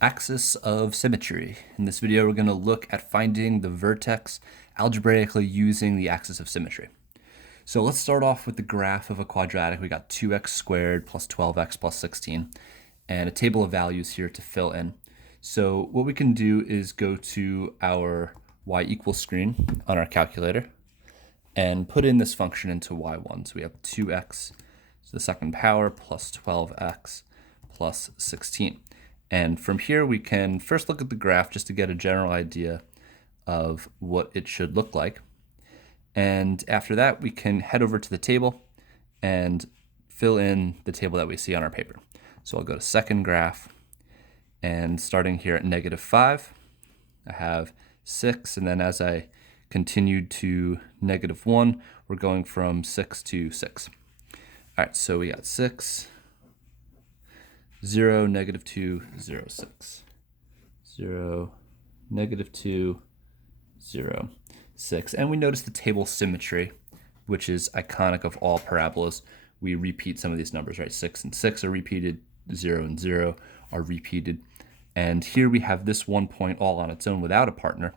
Axis of Symmetry. In this video, we're going to look at finding the vertex algebraically using the axis of symmetry. So let's start off with the graph of a quadratic. We got 2x squared plus 12x plus 16, and a table of values here to fill in. So what we can do is go to our y equals screen on our calculator and put in this function into y1. So we have 2x to the second power plus 12x plus 16. And from here, we can first look at the graph just to get a general idea of what it should look like. And after that, we can head over to the table and fill in the table that we see on our paper. So I'll go to second graph, and starting here at -5, I have 6, and then as I continued to -1, we're going from 6 to 6. All right, so we got 6, 0, -2, 0, 6. 0, -2, 0, 6. And we notice the table symmetry, which is iconic of all parabolas. We repeat some of these numbers, right? 6 and 6 are repeated, 0 and 0 are repeated. And here we have this one point all on its own without a partner,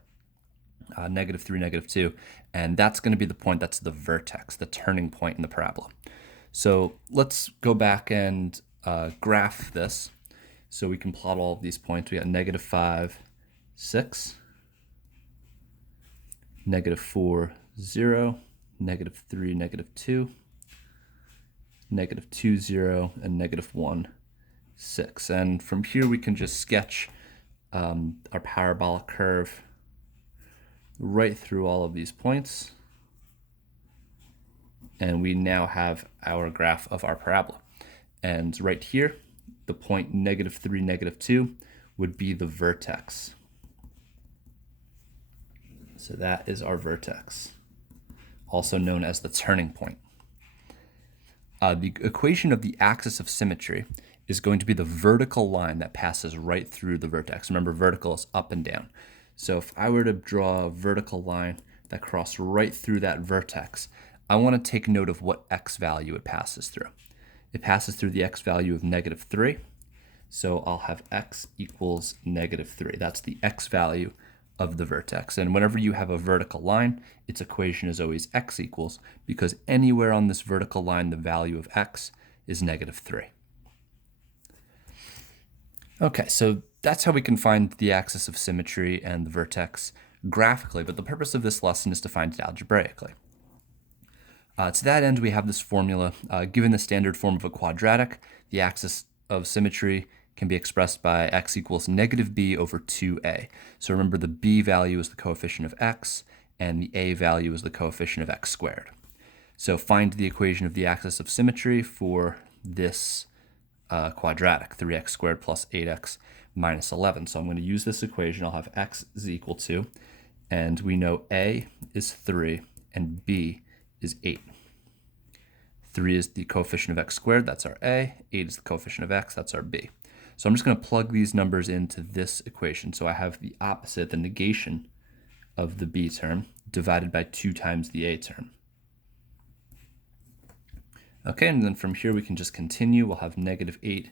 -3, -2. And that's going to be the point that's the vertex, the turning point in the parabola. So let's go back and graph this so we can plot all of these points. We got -5, 6, -4, 0, -3, -2, -2, 0, and -1, 6. And from here we can just sketch our parabolic curve right through all of these points. And we now have our graph of our parabola. And right here, the point -3, -2 would be the vertex. So that is our vertex, also known as the turning point. The equation of the axis of symmetry is going to be the vertical line that passes right through the vertex. Remember, vertical is up and down. So if I were to draw a vertical line that crossed right through that vertex, I want to take note of what x value it passes through. It passes through the x value of -3. So I'll have x equals -3. That's the x value of the vertex. And whenever you have a vertical line, its equation is always x equals, because anywhere on this vertical line, the value of x is -3. Okay, so that's how we can find the axis of symmetry and the vertex graphically, but the purpose of this lesson is to find it algebraically. To that end, we have this formula. Given the standard form of a quadratic, the axis of symmetry can be expressed by x equals -b over 2a. So remember, the b value is the coefficient of x, and the a value is the coefficient of x squared. So find the equation of the axis of symmetry for this quadratic, 3x squared plus 8x minus 11. So I'm going to use this equation. I'll have x is equal to, and we know a is 3 and b is 8. 3 is the coefficient of x squared, that's our a. 8 is the coefficient of x, that's our b. So I'm just going to plug these numbers into this equation. So I have the opposite, the negation of the b term, divided by 2 times the a term. Okay, and then from here we can just continue. We'll have -8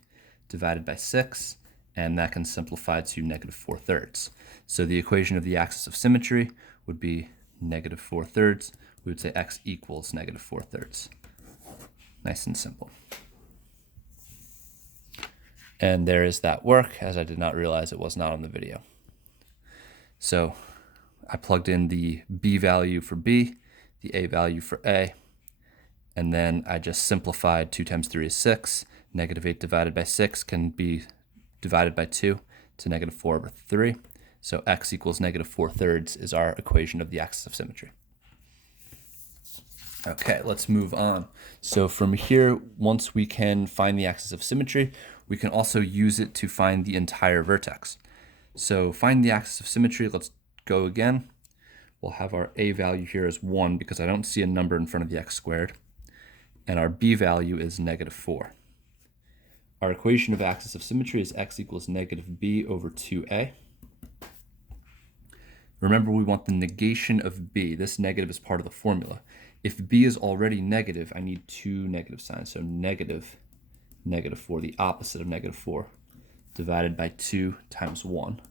divided by 6, and that can simplify to -4/3. So the equation of the axis of symmetry would be -4/3. We would say x equals -4/3. Nice and simple. And there is that work, as I did not realize it was not on the video. So I plugged in the b value for b, the a value for a, and then I just simplified. 2 times 3 is 6. -8 divided by 6 can be divided by 2 to -4/3. So x equals -4/3 is our equation of the axis of symmetry. Okay, let's move on. So from here, once we can find the axis of symmetry, we can also use it to find the entire vertex. So find the axis of symmetry. Let's go again. We'll have our a value here as 1 because I don't see a number in front of the x squared. And our b value is -4. Our equation of axis of symmetry is x equals -b over 2a. Remember, we want the negation of b. This negative is part of the formula. If b is already negative, I need 2 negative signs. So -4, the opposite of -4, divided by 2 times 1.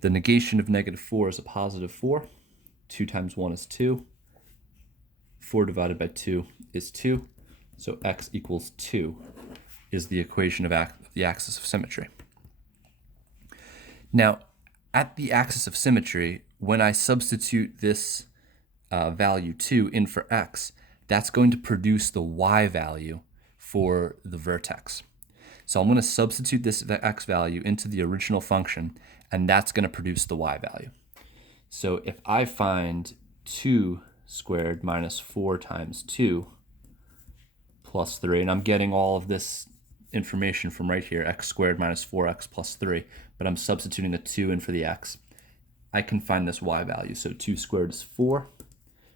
The negation of negative 4 is a positive 4. 2 times 1 is 2. 4 divided by 2 is 2. So x equals 2 is the equation of the axis of symmetry. Now, at the axis of symmetry, when I substitute this value 2 in for x, that's going to produce the y value for the vertex. So I'm going to substitute this x value into the original function, and that's going to produce the y value. So if I find 2 squared minus 4 times 2 plus 3, and I'm getting all of this information from right here, x squared minus 4x plus 3, but I'm substituting a 2 in for the x, I can find this y value. So 2 squared is 4,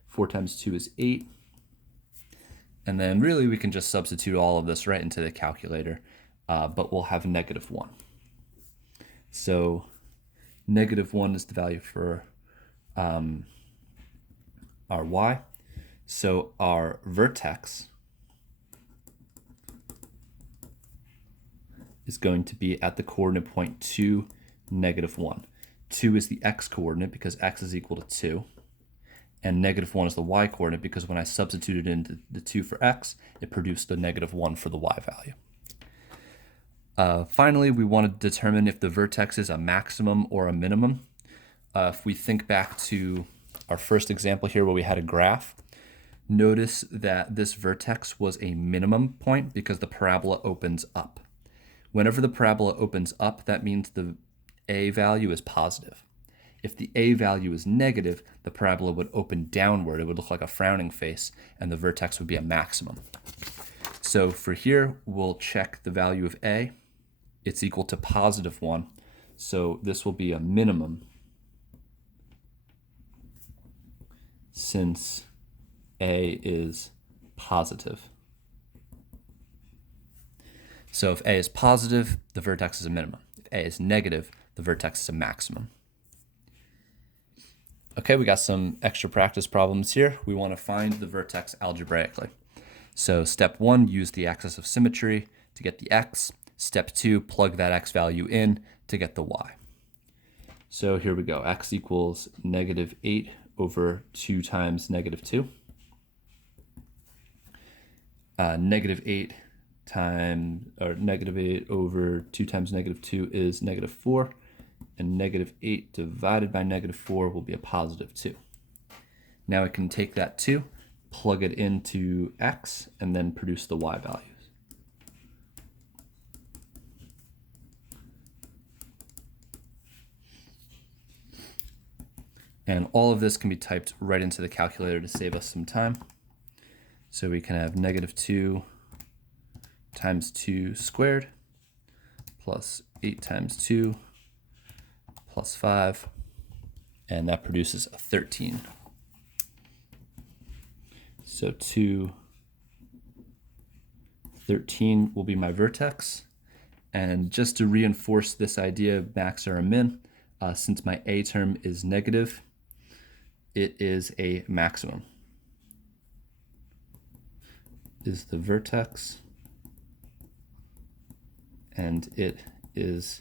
4 times 2 is 8, and then really we can just substitute all of this right into the calculator, but we'll have negative 1. So negative 1 is the value for our y. So our vertex is going to be at the coordinate point 2, negative 1. 2 is the x coordinate because x is equal to 2. And negative 1 is the y coordinate because when I substituted in the 2 for x, it produced the negative 1 for the y value. Finally, we want to determine if the vertex is a maximum or a minimum. If we think back to our first example here where we had a graph, notice that this vertex was a minimum point because the parabola opens up. Whenever the parabola opens up, that means the a value is positive. If the a value is negative, the parabola would open downward. It would look like a frowning face, and the vertex would be a maximum. So for here, we'll check the value of a. It's equal to positive 1. So this will be a minimum since a is positive. So if a is positive, the vertex is a minimum. If a is negative, the vertex is a maximum. Okay, we got some extra practice problems here. We want to find the vertex algebraically. So step 1, use the axis of symmetry to get the x. Step 2, plug that x value in to get the y. So here we go. X equals negative 8 over 2 times negative 2. Negative 8 over 2 times negative 2 is negative 4. And negative 8 divided by negative 4 will be a positive 2. Now I can take that 2, plug it into x, and then produce the y values. And all of this can be typed right into the calculator to save us some time. So we can have negative 2 times 2 squared plus 8 times 2 plus 5, and that produces a 13. So 13 will be my vertex. And just to reinforce this idea of max or a min, since my a term is negative, it is a maximum. Is the vertex, and it is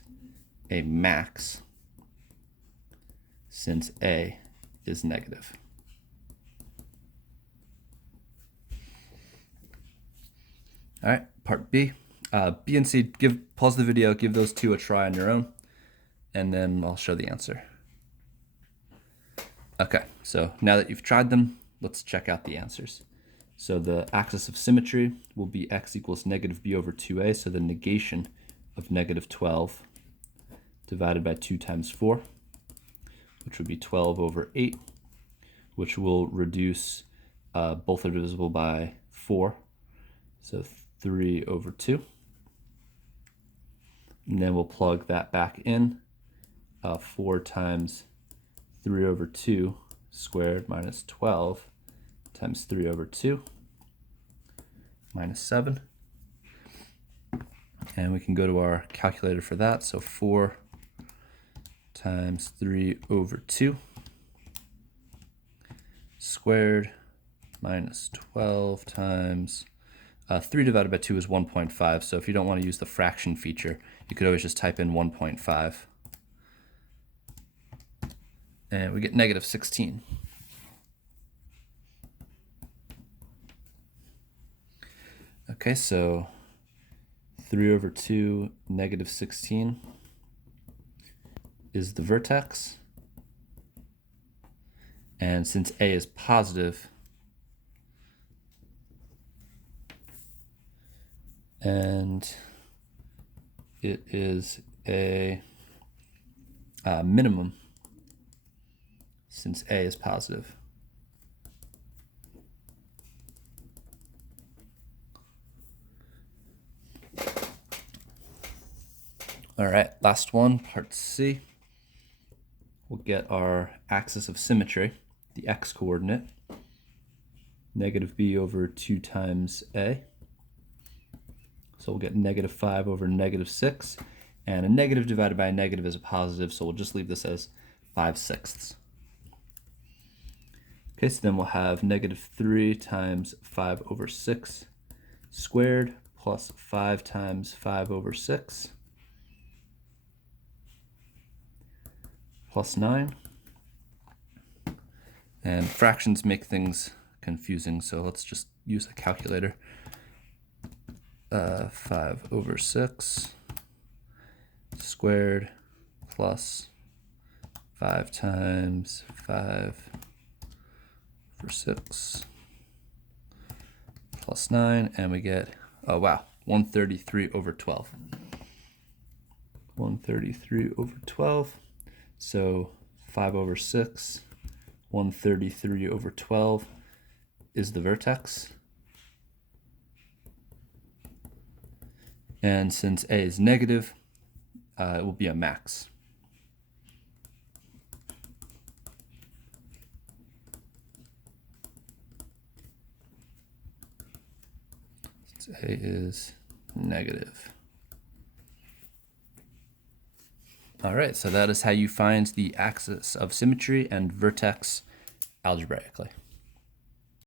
a max since a is negative. All right, part B. B and C, pause the video, give those two a try on your own, and then I'll show the answer. Okay, so now that you've tried them, let's check out the answers. So the axis of symmetry will be x equals negative b over 2a, so the negation of negative 12 divided by 2 times 4, which would be 12 over 8, which will reduce, both are divisible by 4, so 3 over 2. And then we'll plug that back in, 4 times 3 over 2 squared minus 12 times 3 over 2 minus 7. And we can go to our calculator for that. So 4 times 3 over 2 squared minus 12 times 3 divided by 2 is 1.5, so if you don't want to use the fraction feature, you could always just type in 1.5. And we get negative 16. Okay, so 3 over 2, negative 16 is the vertex. And since A is positive, and it is a minimum since A is positive. All right, last one, part C. We'll get our axis of symmetry, the x coordinate, negative b over 2 times a. So we'll get negative 5 over negative 6, and a negative divided by a negative is a positive, so we'll just leave this as 5/6. Okay, so then we'll have negative 3 times 5 over 6 squared plus 5 times 5 over 6 plus 9. And fractions make things confusing, so let's just use a calculator. 5 over 6 squared plus 5 times 5 over 6 plus 9, and we get, oh wow, 133 over 12. 133 over 12. So 5 over 6, 133 over 12 is the vertex. And since A is negative, it will be a max. Since A is negative. All right, so that is how you find the axis of symmetry and vertex algebraically.